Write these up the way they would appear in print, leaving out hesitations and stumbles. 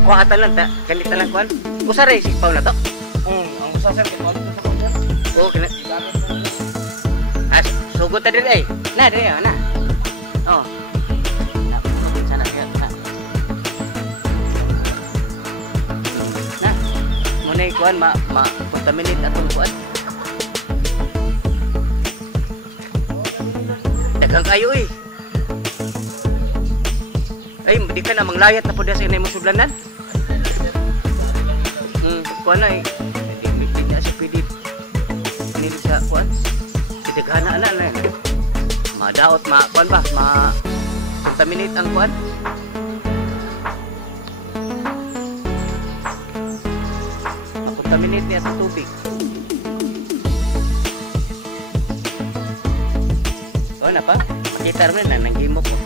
Kuha ka lang, ganito lang kuhan. Usa rin, sipaw na to. Ang usa sir, kaya wala sa kanya. Oo, sugot na din eh. Na, din yun, na. Oo. Kapit sana yun, na. Na, muna yung kuhan, contaminate atong kuhan. Dagang kayo eh. Ay, di ka na manglayat na po dyan sa inay mong sublanan. Kuhan na eh. Hindi na siya pwede. Pinili sa kuhan. Titigana na eh. Madaot, kuhan ba? Ma-contaminate ang kuhan. Ma-contaminate niya sa tubig. Kuhan na pa? Makita rin na, nanggimo ko.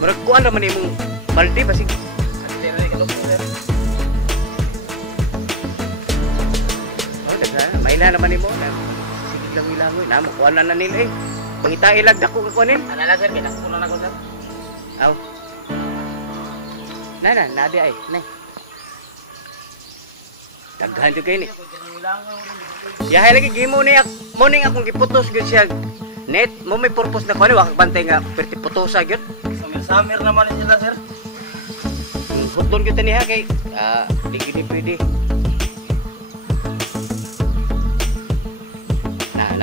Murag kuhan naman yung balde ba sige? Maila naman mo na sige lang ilangoy na makuha na nila eh. Pangita ilag dako ko kunin. Ana lang sir, kinakuha na ko sir. Aw. Na nadi ay, nay. Daghan jud kay ni. Yahay lagi gimo ni morning akong giputos gyud siya. Net mo may purpose na kuno wa bantay nga perti putosa gyud. Samir naman sila sir. Hutton gyud niya kay di gid pwede.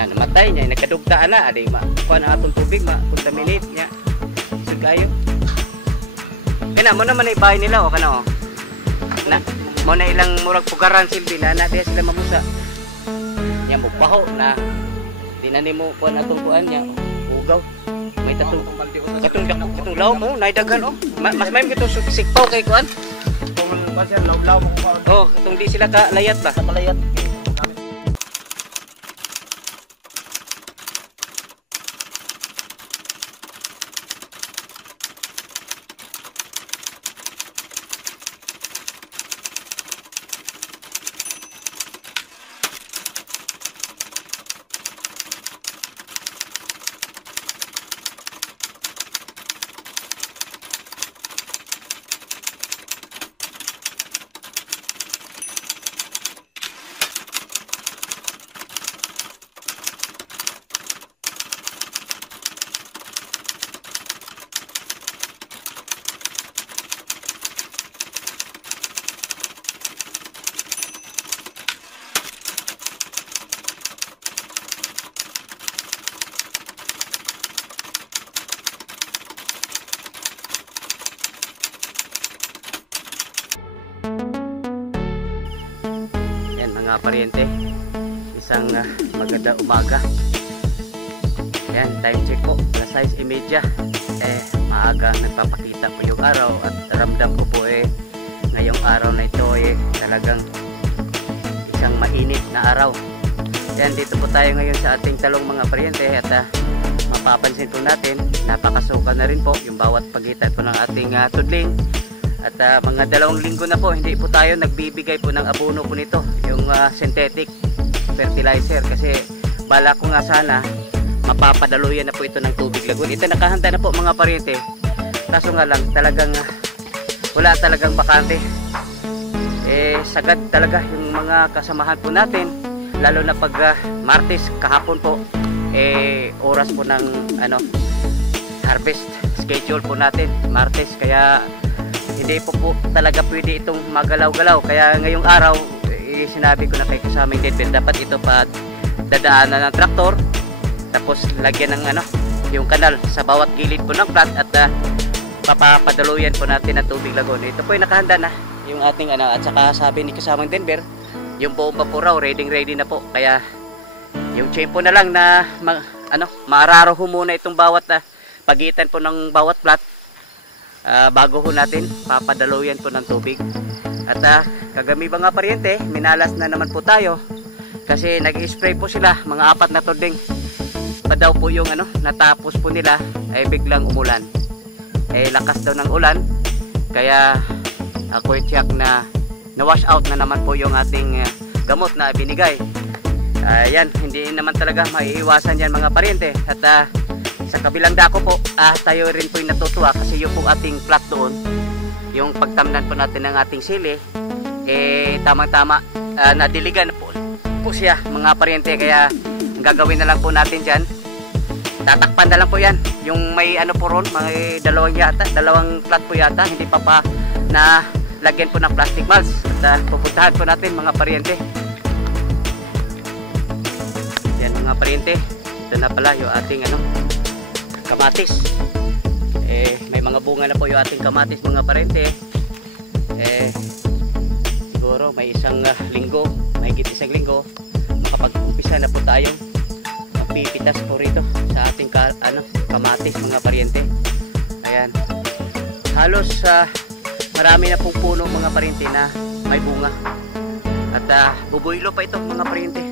Namatay niya, nagkadugtaan na, aday kuhan ang atong tubig, contaminate niya. Isod kayo. Kaya mo naman ay bahay nila, o ka na o. Mo na ilang murag pugaran silbi na diya sila mamusa. Niya mo baho na, di na ni mo kuhan atong kuhan niya, ugaw. May tatong, katong law mo, naidaghan o. Mas may ito sikpaw kay kuhan. Law mo kuhan. O, katong di sila kalayat ba? Kalayat. Mga paryente, isang maganda umaga. Ayan, time check po, alas 6:30. Maaga nagpapakita po yung araw at ramdam ko po ngayong araw na ito talagang isang mainit na araw. Ayan, dito po tayo ngayon sa ating talong mga paryente at mapapansin po natin, napakasuka na rin po yung bawat pagitan po ng ating tudling. At mga 2 linggo na po hindi po tayo nagbibigay po ng abono po nito, yung synthetic fertilizer, kasi bala ko nga sana mapapadaluyan na po ito ng tubig lagun. Ito nakahanda na po mga paryente, kaso nga lang talagang wala talagang bakante. Sagad talaga yung mga kasamahan po natin, lalo na pag Martes kahapon po oras po ng harvest schedule po natin Martes, kaya hindi po talaga pwede itong magalaw-galaw. Kaya ngayong araw sinabi ko na kay kasamang Denver, dapat ito pa dadaanan ng traktor, tapos lagyan ng yung kanal sa bawat gilid po ng plat at papapadaluyan po natin ng tubig lagon. Ito po yung nakahanda na yung ating at saka sabi ni kasamang Denver, yung bomba po raw ready na po, kaya yung tiyempo na lang na mararo ho muna itong bawat pagitan po ng bawat plat. Bago ho natin papadaluyan po ng tubig. At kagami mga paryente, minalas na naman po tayo kasi nag-spray po sila, mga 4 na tudling pa daw po yung natapos po nila ay biglang umulan. Lakas daw ng ulan, kaya ako check na wash out na naman po yung ating gamot na binigay. Ayan, hindi naman talaga maiiwasan yan mga paryente. At sa kabilang dako po, tayo rin po yung natutuwa kasi yung po ating plot doon, yung pagtamnan po natin ng ating sili, tamang-tama, nadiligan po siya mga paryente. Kaya ang gagawin na lang po natin dyan, tatakpan na lang po yan. Yung may ano po ron, may dalawang plot po yata, hindi pa na lagyan po ng plastic mulch. At pupuntahan po natin mga paryente. Yan mga paryente, ito na pala yung ating kamatis. May mga bunga na po yung ating kamatis mga paryente. Siguro may isang linggo, mahigit isang linggo, makapag-umpisa na po tayong magpipitas po rito sa ating kamatis mga paryente. Ayan, halos marami na pong puno mga paryente na may bunga. At bubuylo pa ito mga paryente,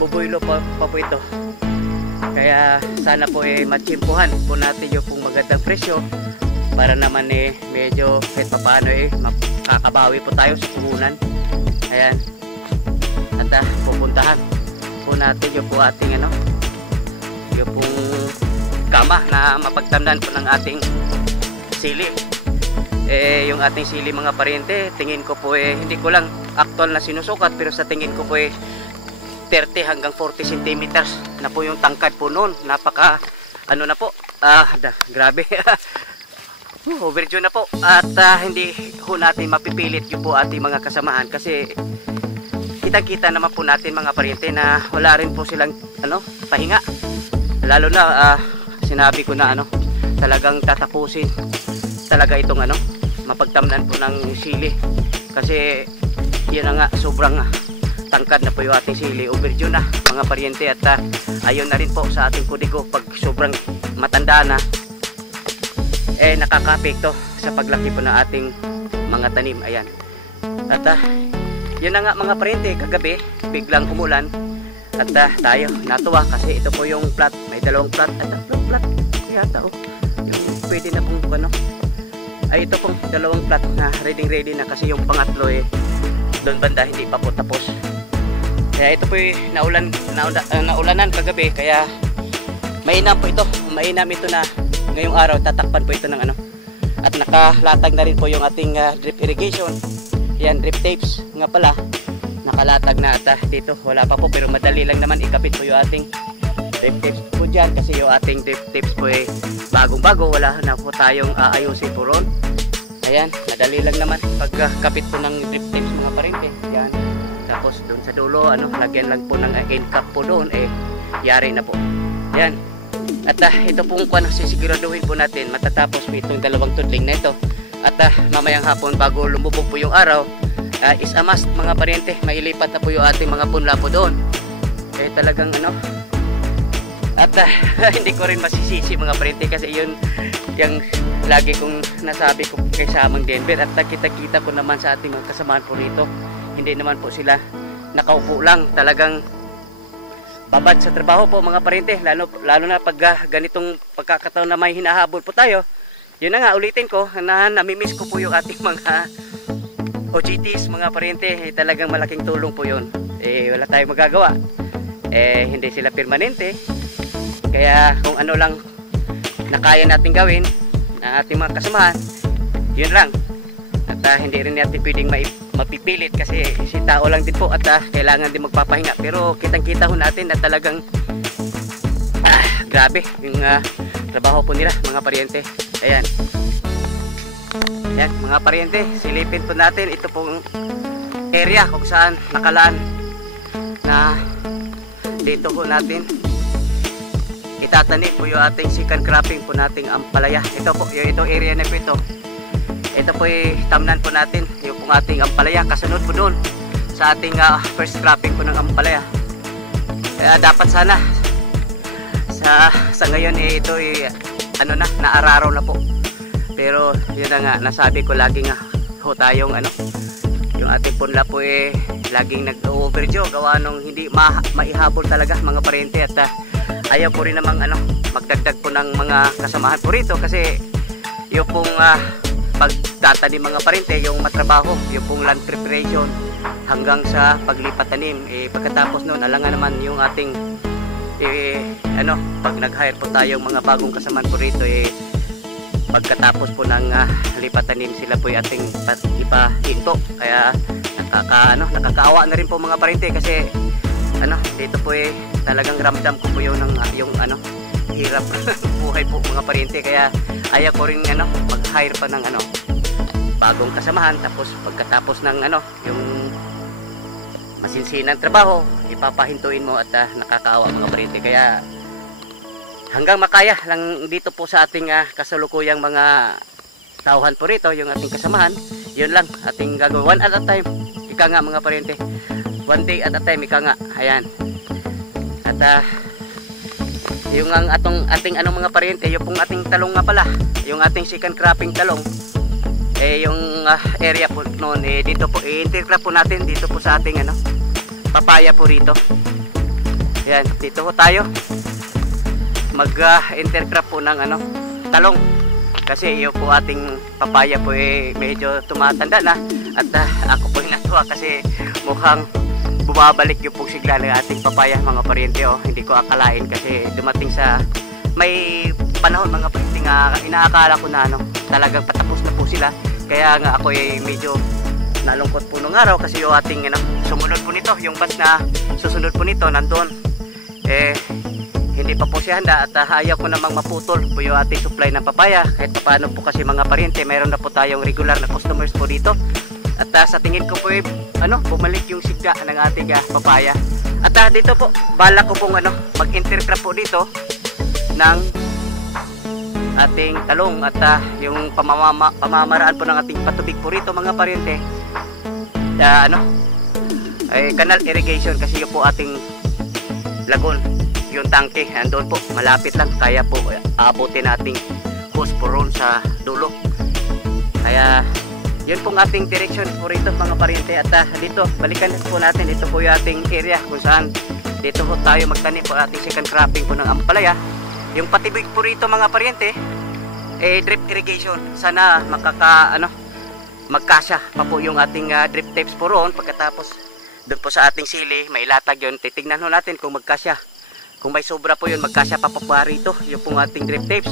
bubuylo pa po ito. Kaya sana po matsimpuhan po natin yung pong magandang presyo para naman medyo kahit paano makakabawi po tayo sa puhunan. Ayan, at pupuntahan po natin yung po ating yung pong kama na mapagtamnan po ng ating sili. Yung ating sili mga paryente, tingin ko po hindi ko lang actual na sinusukat, pero sa tingin ko po 30 hanggang 40 centimeters na po yung tangkad po noon. Napaka na po, grabe. Overdue na po. At hindi ho natin mapipilit yung po ating mga kasamahan kasi kitang-kita naman po natin mga paryente na wala rin po silang pahinga. Lalo na sinabi ko na talagang tatapusin talaga itong mapagtamnan po ng sili. Kasi yun na nga, sobrang tangkad na po yung ating sili. Overdue na mga paryente. At ayun na rin po sa ating kudigo, pag sobrang matanda na nakaka-apekto sa paglaki po ng ating mga tanim. Ayan. At yun na nga mga paryente, kagabi biglang umulan at tayo natuwa kasi ito po yung plat, may dalawang plat at tatlong plat yata yung pwede na pong ay ito pong dalawang plat na ready na kasi yung pangatlo doon banda hindi pa po tapos. Kaya ito po naulanan kagabi, kaya mainam po ito, mainam ito na ngayong araw tatakpan po ito ng at nakalatag na rin po yung ating drip irrigation. Yan, drip tapes nga pala nakalatag na. At dito wala pa po, pero madali lang naman ikabit po yung ating drip tapes po dyan kasi yung ating drip tapes po bagong bago, wala na po tayong aayusin po ron. Ayan, madali lang naman pagkapit po ng drip tapes mga paryente. Yan, tapos doon sa dulo lagyan lang po ng end cap po doon, yari na po. Yan. At ito pong sisiguraduhin po natin matatapos po itong dalawang tudling na ito. At mamayang hapon bago lumubog po yung araw, is a must mga paryente, mailipat na po yung ating mga punla po doon. Talagang at hindi ko rin masisisi mga paryente kasi yun yung lagi kong nasabi ko kay Samang Denver. At nakita-kita ko naman sa ating mga kasamahan po rito, hindi naman po sila nakaupo lang, talagang babad sa trabaho po mga paryente, lalo na pag ganitong pagkakataon na may hinahabol po tayo. Yun na nga, ulitin ko na namimiss ko po yung ating mga OJTs mga paryente. Talagang malaking tulong po yun. Wala tayong magagawa, hindi sila permanente, kaya kung ano lang na kaya natin gawin ng ating mga kasamahan, yun lang. At hindi rin natin pwedeng mapipilit kasi si tao lang din po at kailangan din magpapahinga. Pero kitang-kita ho natin na talagang grabe yung trabaho po nila mga paryente. Ayan. Ayan mga paryente, silipin po natin ito pong area kung saan nakalaan na dito po natin itatanim po yung ating second cropping po nating ampalaya. Ito po, yung itong area na po ito. Ito po tamnan po natin yung pong ating ampalaya, kasunod po doon sa ating first cropping po ng ampalaya. Kaya dapat sana sa ngayon ito naararaw na po. Pero yun na nga, nasabi ko lagi nga ho tayong yung ating punla po laging nag-overdue gawa nung hindi maihabol talaga mga paryente. At ayaw po rin namang magdagdag po ng mga kasamahan po rito kasi yung pong pagtatanim mga paryente, yung matrabaho, yung pong land preparation, hanggang sa paglipat tanim. Pagkatapos noon, alangan naman yung ating pag nag-hire po tayong mga bagong kasamaan po rito, pagkatapos po ng lipat tanim, sila po yung ating ipahinto. Kaya nakakaawa na rin po mga parente, kasi dito po talagang ramdam ko po yung hirap buhay po mga parente. Kaya ayaw ko rin mag-hire pa ng bagong kasamahan, tapos pagkatapos ng yung masinsinang trabaho, ipapahintuin mo, at nakakaawa mga parente. Kaya hanggang makaya lang dito po sa ating kasalukuyang mga tauhan po rito, yung ating kasamahan, yun lang ating gagawin, one at a time, ika nga mga parente, one day at a time, ika nga. Ayan, at yung ating mga parente, yung pong ating talong nga pala, yung ating second cropping talong, yung area po noon, dito po i-intercrop po natin dito po sa ating papaya po rito. Ayan, dito po tayo mag-intercrop po ng talong, kasi yung po ating papaya po medyo tumatanda na, at ako po natuwa kasi mukhang bumabalik yung pong sigla ng ating papaya mga parente. Hindi ko akalain, kasi dumating sa may panahon mga parente nga inaakala ko na talagang patapos na po sila. Kaya nga ako medyo nalungkot po nung araw, kasi yung ating sumunod po nito, yung batch na susunod po nito nandun, hindi pa po siya handa, at ayaw ko namang maputol po yung ating supply ng papaya. Kahit paano po kasi mga parente, mayroon na po tayong regular na customers po dito, at sa tingin ko po bumalik yung sigla ng ating papaya. At dito po bala ko pong mag-intercrop po dito ng ating talong, at yung pamamaraan po ng ating patubig po rito mga parente, canal irrigation, kasi yung po ating lagon, yung tangke andun po malapit lang, kaya po abutin nating hose po ron sa dulo. Kaya yun pong ating direction po rito mga parente. At dito balikan po natin, dito po yung ating area kung saan dito po tayo magtanim po ating second cropping po ng ampalaya. Yung patibig po rito mga parente, drip irrigation, sana magkasya pa po yung ating drip tapes po roon. Pagkatapos doon po sa ating sili, mailatag yun, titignan ho natin kung magkasya. Kung may sobra po yun, magkasya pa po rito yung pong ating drip tapes.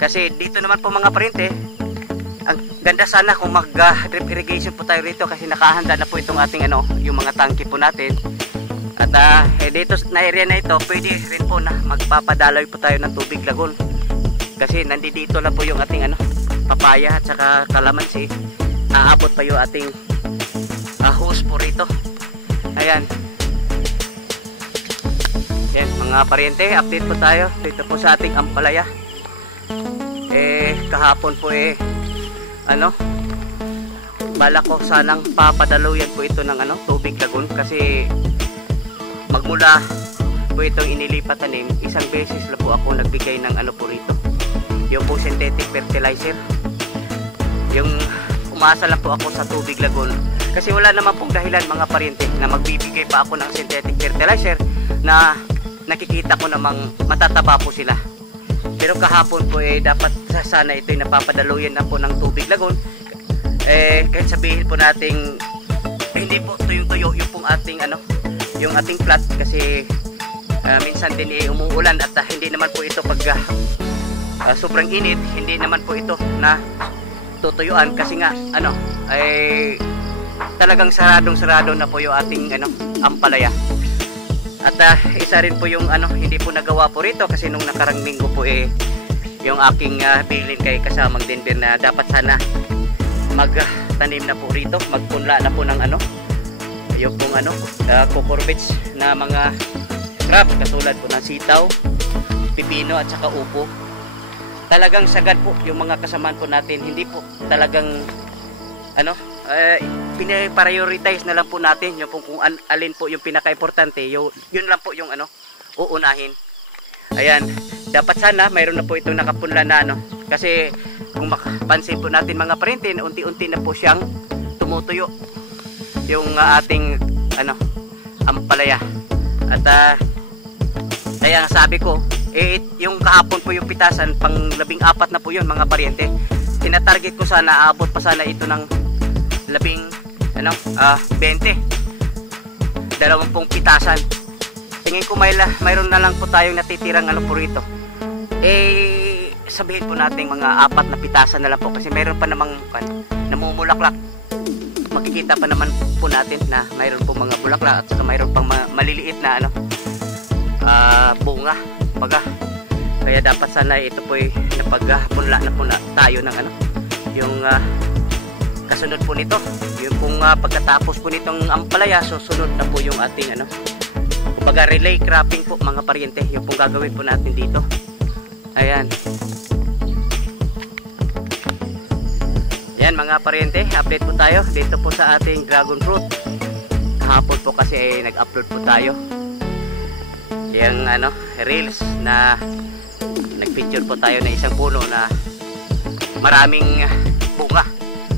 Kasi dito naman po mga parente, ang ganda sana kung mag drip irrigation po tayo rito, kasi nakahanda na po itong ating yung mga tangke po natin. At dito na area na ito, pwede rin po na magpapadaloy po tayo ng tubig lagon, kasi nandito lang po yung ating papaya at saka kalamansi. Aabot pa yung ating hose po rito. Ayan. Yan mga parente, update po tayo dito po sa ating ampalaya. Kahapon po bala ko sanang papadaluyan po ito ng tubig lagon, kasi magmula po itong inilipat tanim, isang beses lang po ako nagbigay ng po rito, yung po synthetic fertilizer. Yung umasa lang po ako sa tubig lagon, kasi wala naman pong dahilan mga parente na magbibigay pa ako ng synthetic fertilizer na nakikita ko namang matataba po sila. Pero kahapon po dapat sana ito'y napapadaluyan na po ng tubig lagon. Kahit sabihin po nating hindi po tuyong-tuyo yung pong ating yung ating plant, kasi minsan din umuulan, at hindi naman po ito pag sobrang init, hindi naman po ito na tutuyuan, kasi nga talagang sarado na po yung ating ampalaya. At isa rin po yung hindi po nagawa po rito, kasi nung nakarang linggo po yung aking bilin kay kasamang Denver na dapat sana magtanim na po rito, magpunla na po ng yung pong cucurbits na mga crop, katulad po ng sitaw, pipino at saka upo. Talagang sagad po yung mga kasamaan po natin, hindi po talagang pinaprioritize na lang po natin yung kung alin po yung pinaka-importante, yun lang po yung uunahin. Ayan, dapat sana mayroon na po itong nakapunla na kasi kung makapansin po natin mga parente, unti-unti na po siyang tumutuyo yung ating ampalaya. At kaya sabi ko, yung kahapon po yung pitasan, pang 14 na po yun mga parente. Tinatarget ko sana, aabot pa sana ito ng 16 ano, 20. 20 pitasan. Tingin ko mayroon na lang po tayong natitirang ano po rito. Sabihin po natin mga 4 na pitasan na lang po kasi mayroon pa namang namumulaklak. Makikita pa naman po natin na mayroon po mga bulaklak at saka mayroon pang maliliit na ano, bunga. Kaya dapat sana ito po ay napagpunla na po na tayo ng ano, yung kasunod po nito, yung pong pagkatapos po nitong ampalaya, susunod na po yung ating ano, kumbaga relay cropping po mga paryente, yung pong gagawin po natin dito. Ayan. Yan mga paryente, update po tayo dito po sa ating dragon fruit. Kahapon po kasi nag-upload po tayo yung ano, reels na nag-picture po tayo na isang puno na maraming bunga.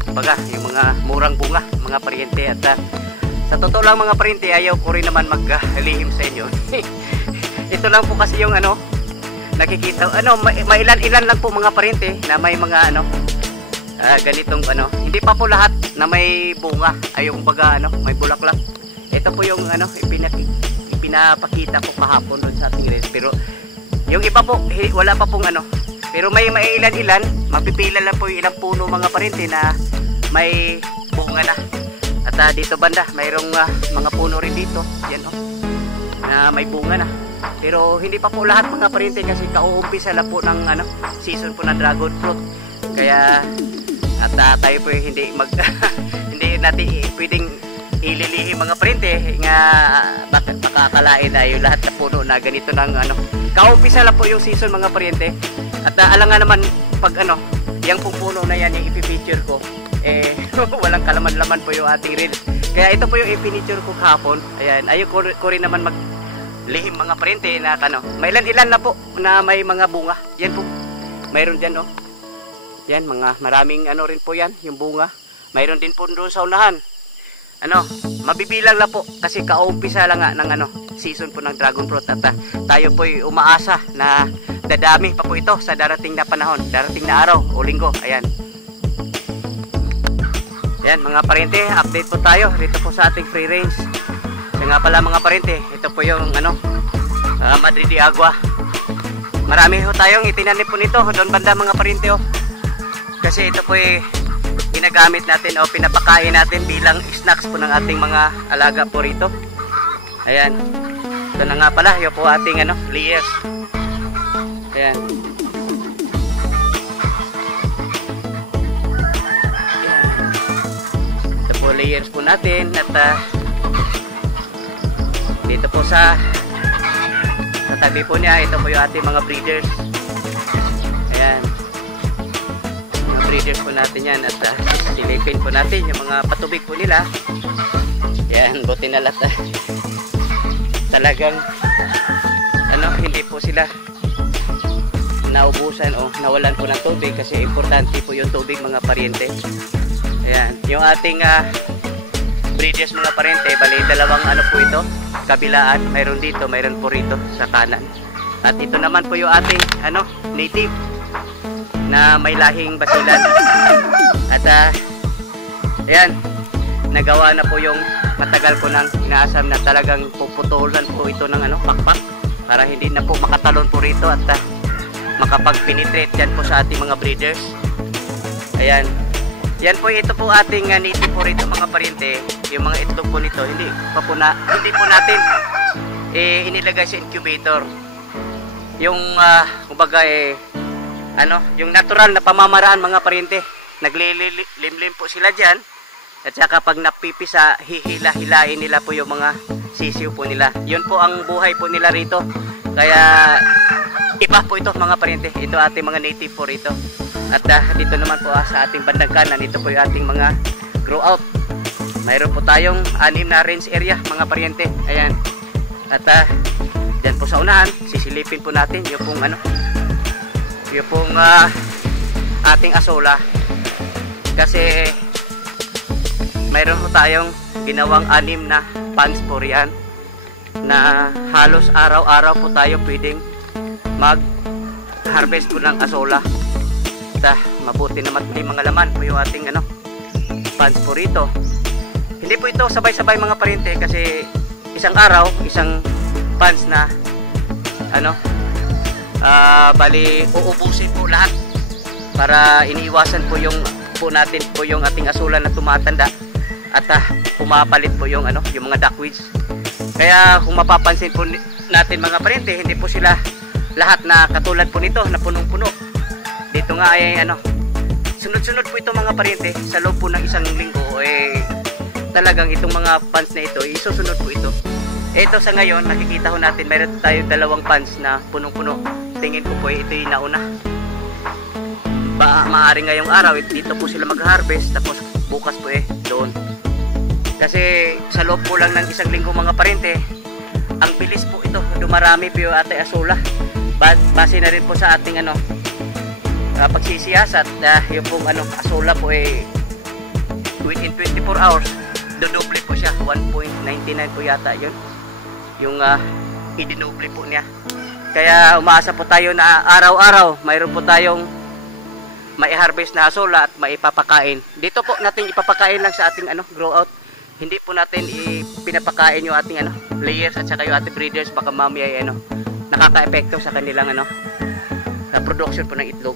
Kumbaga, yung mga murang bunga mga paryente. At sa totoo lang mga paryente, ayaw ko rin naman maglihim sa inyo. Ito lang po kasi yung ano, nakikita, ano, mailan-ilan lang po mga paryente na may mga ano, ganitong ano, hindi pa po lahat na may bunga, ay yung baga ano, may bulaklak. Ito po yung ano, ipinapakita ko kahapon doon sa ating reels. Pero yung iba po, wala pa pong ano, pero may ilan-ilan, mapipila lang po yung ilang puno mga paryente na may bunga na. At dito banda, mayroong mga puno rin dito, yan oh, na may bunga na. Pero hindi pa po lahat mga paryente kasi kauumpisa lang po ng ano, season po ng dragon fruit. Kaya at tayo po hindi hindi natin pwedeng ililihim mga paryente nga baka akalain na yung lahat na puno na ganito ng ano. Kauumpisa lang po yung season mga paryente. At alam nga naman pag ano, yung pong puno na yan yung ipipicture ko, walang kalaman-laman po yung ating reel. Kaya ito po yung ipiniture ko kahapon. Ayan, ayun ko rin naman maglihim mga paryente na ano, may ilan na po na may mga bunga. Yan po, mayroon dyan oh. Yan, mga maraming ano rin po yan, yung bunga. Mayroon din po doon sa unahan. Ano, mabibilang na po kasi kaumpisa lang nga ng ano, season po ng dragon fruit. At tayo po'y umaasa na dadami pa po ito sa darating na panahon, darating na araw o linggo. Ayan. Yan mga paryente, update po tayo dito po sa ating free range. Kaya nga pala mga paryente, ito po yung ano, Madrid de Agua. Marami ho tayong itinanim po nito doon banda mga paryente oh. Kasi ito po ay ginagamit natin o pinapakain natin bilang snacks po ng ating mga alaga po rito. Ayan. Ito na nga pala, yun po ating ano, layers. Ayan. Ito po layers po natin at dito po sa tabi po niya, ito po yung ating mga breeders. Ayan. Breeders po natin yan at silipin po natin yung mga patubig po nila. Yan, buti na lahat talagang ano, hindi po sila naubusan o nawalan po ng tubig kasi importante po yung tubig mga paryente. Ayan, yung ating breeders mga paryente, bali dalawang ano po ito, kabilaan, mayroon dito, mayroon po rito sa kanan. At ito naman po yung ating ano, native na may lahing basilan. At ayan, nagawa na po yung matagal ko nang inaasam na talagang puputulan po ito ng ano, pakpak para hindi na po makatalon po rito at makapag-penetrate yan po sa ating mga breeders. Ayan, yan po, ito po ating native po rito mga paryente. Yung mga itlog po nito hindi po natin inilagay sa incubator. Yung kumbaga ano, yung natural na pamamaraan mga paryente, naglilimlim po sila dyan at saka pag napipisa, hihila-hilain nila po yung mga sisiw po nila. Yun po ang buhay po nila rito. Kaya iba po ito mga paryente, ito ating mga native po rito. At dito naman po sa ating bandang kanan, ito po yung ating mga grow out. Mayroon po tayong 6 na range area mga paryente. Ayan. At dyan po sa unahan, sisilipin po natin yung pong ano, yung pong ating asola. Kasi mayroon po tayong ginawang 6 na pans po riyan na halos araw-araw po tayo pwedeng mag-harvest po ng asola. Mabuti naman may mga laman po yung ating ano, pans po rito. Hindi po ito sabay-sabay mga parente kasi isang araw, isang pans na bali uubusin po lahat para iniiwasan po yung natin po yung ating asulan na tumatanda at pumapalit po yung yung mga duckweeds. Kaya kung mapapansin po natin mga parente, hindi po sila lahat na katulad po nito na punong-puno. Dito nga ay sunod-sunod po ito mga parente sa loob po ng isang linggo talagang itong mga pans na ito isusunod po ito. Ito sa ngayon nakikita ho natin mayroon tayo dalawang pans na punong-puno. Tingin ko po ito yung nauna. Maaari ngayong araw dito po sila mag-harvest, tapos bukas po doon. Kasi sa loob po lang ng isang linggo mga parente, ang bilis po ito, dumarami po yung ating asula. Base na rin po sa ating pagsisiyasat, yung pong asula po within 24 hours dodoble po siya. 1.99 po yata yun yung idinoble po niya. Kaya umaasa po tayo na araw-araw mayroon po tayong mai-harvest na asula at maipapakain. Dito po natin ipapakain lang sa ating grow out. Hindi po natin pinapakain yung ating layers at saka yung ating breeders, baka mamaya nakaka-epekto sa kanilang sa production po ng itlog.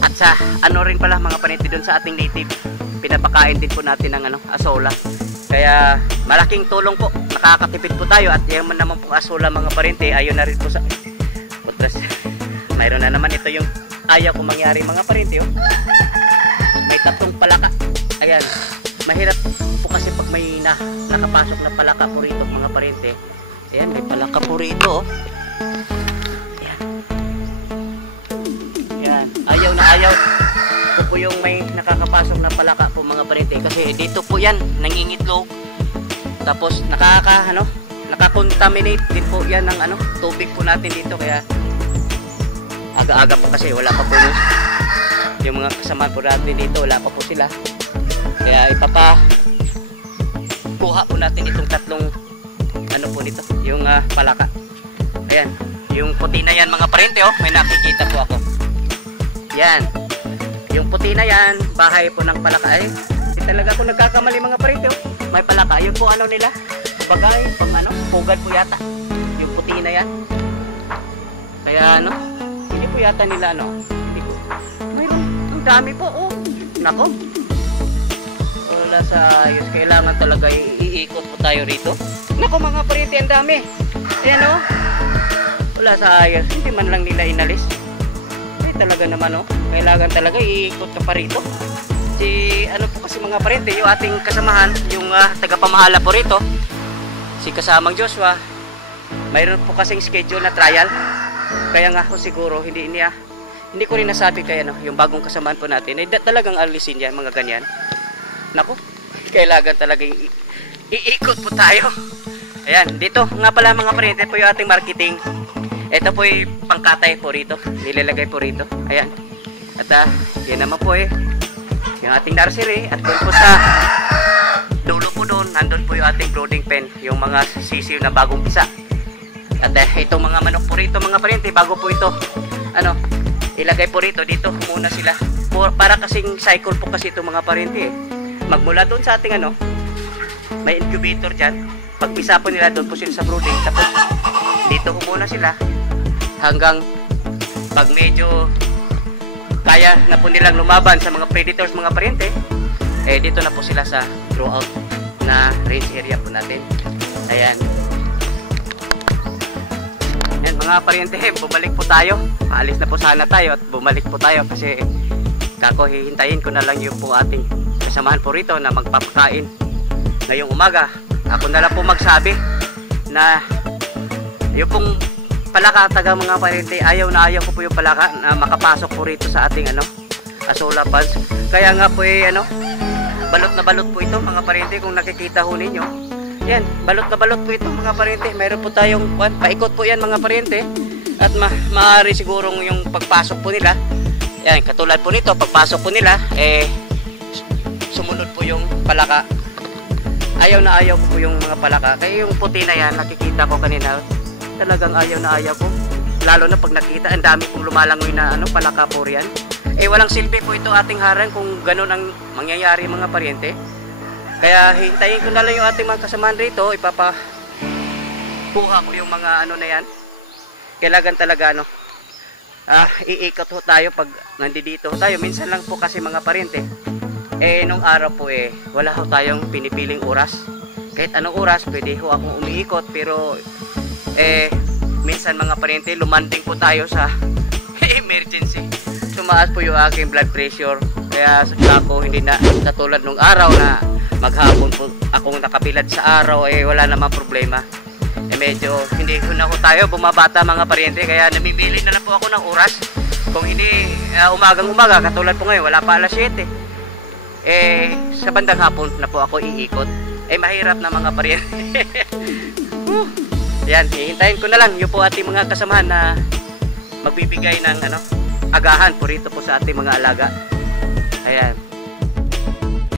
At sa rin pala mga parente doon sa ating native, pinapakain din po natin ng asula. Kaya malaking tulong po, nakakatipid po tayo. At yung naman pong asula mga parente, ayun na rin po sa putras. Mayroon na naman ito yung ayaw kong mangyari mga parente. May tatlong palaka. Ayan, mahirap po kasi pag may nakapasok na palaka po rito mga parente. Ayan, may palaka po rito. Ayan. Ayan, ayaw na ayaw po yung may nakakapasok na palaka po mga parente. Kasi dito po yan nangingitlog. Tapos nakakontaminate din po yan ng tubig po natin dito. Kaya aga-aga pa kasi wala pa po yung mga kasama po natin dito, wala pa po sila. Kaya kuha po natin itong tatlong po nito, yung palaka. Ayan, yung puti na yan mga parente, may nakikita po ako. Yan, yung puti na yan, bahay po ng palaka. Hindi talaga ako nagkakamali mga parente. May palaka, yun po nila, bagay, pugad po yata yung puti na yan. Kaya hindi po yata nila hindi po. Mayroon, ang dami po nako, wala sa ayos. Kailangan talaga iikot po tayo rito. Nako mga parente, ang dami. Ayan wala sa ayos, hindi man lang nila inalis. Talaga naman kailangan talaga iikot ka pa rito. Po kasi mga parente, yung ating kasamahan, yung tagapamahala po rito, si kasamang Joshua, mayroon po kasing schedule na trial. Kaya nga siguro hindi ko rin nasabi kaya yung bagong kasamaan po natin talagang alisin yan mga ganyan. Nako, kailangan talaga iikot po tayo. Ayan, dito nga pala mga parente po yung ating marketing. Ito po yung pangkatay po rito, nilalagay po rito. Ayan, at yan naman po yung ating nursery. At doon po sa dulo po doon, nandun po yung ating brooding pen, yung mga sisiw na bagong pisa. At itong mga manok po rito mga parente, bago po ito ilagay po rito, dito muna sila para kasing cycle po kasi ito mga parente. Magmula doon sa ating may incubator dyan, pagpisa po nila doon po sila sa brooding, tapos dito muna sila hanggang pag medyo kaya na po nilang lumaban sa mga predators mga parente, dito na po sila sa grow out na range area po natin. Ayan. Ayan mga parente, bumalik po tayo. Maalis na po sana tayo at bumalik po tayo kasi hihintayin ko na lang yung po ating kasamahan po rito na magpapakain ngayong umaga. Ako na lang po magsabi na yung pong palaka, taga mga parente, ayaw na ayaw ko po yung palaka na makapasok po rito sa ating asula pads. Kaya nga po balot na balot po ito mga parente, kung nakikita ho ninyo. Yan, balot na balot po ito mga parente. Mayroon po tayong paikot po yan mga parente. At maaari siguro yung pagpasok po nila. Yan, katulad po nito, pagpasok po nila sumunod po yung palaka. Ayaw na ayaw po yung mga palaka. Kaya yung puti na yan, nakikita ko kanina, talagang ayaw na ayaw ko. Lalo na pag nakita, ang dami pong lumalangoy na palaka po riyan. Walang silbi po ito ating harang kung ganun ang mangyayari mga parente. Kaya hintayin ko na lang yung ating mga kasamahan rito. Kuha ko yung mga ano na yan. Kailangan talaga ano, iikot ho tayo pag nandito tayo. Minsan lang po kasi mga parente. Nung araw po wala ho tayong pinipiling oras. Kahit anong oras pwede ho akong umiikot. Pero minsan mga parente, lumanding po tayo sa emergency. Tumaas po yung aking blood pressure. Kaya ako hindi na katulad nung araw na maghapon po akong nakabilad sa araw, wala namang problema. Medyo hindi ko na ho tayo bumabata mga paryente, kaya namimili na lang po ako ng oras. Kung hindi umagang umaga, katulad po ngayon, wala pa alas 7. Sa bandang hapon na po ako iikot. Mahirap na mga paryente. Yan, hihintayin ko na lang yung po ating mga kasamahan na magbibigay ng agahan po rito po sa ating mga alaga. Ayan.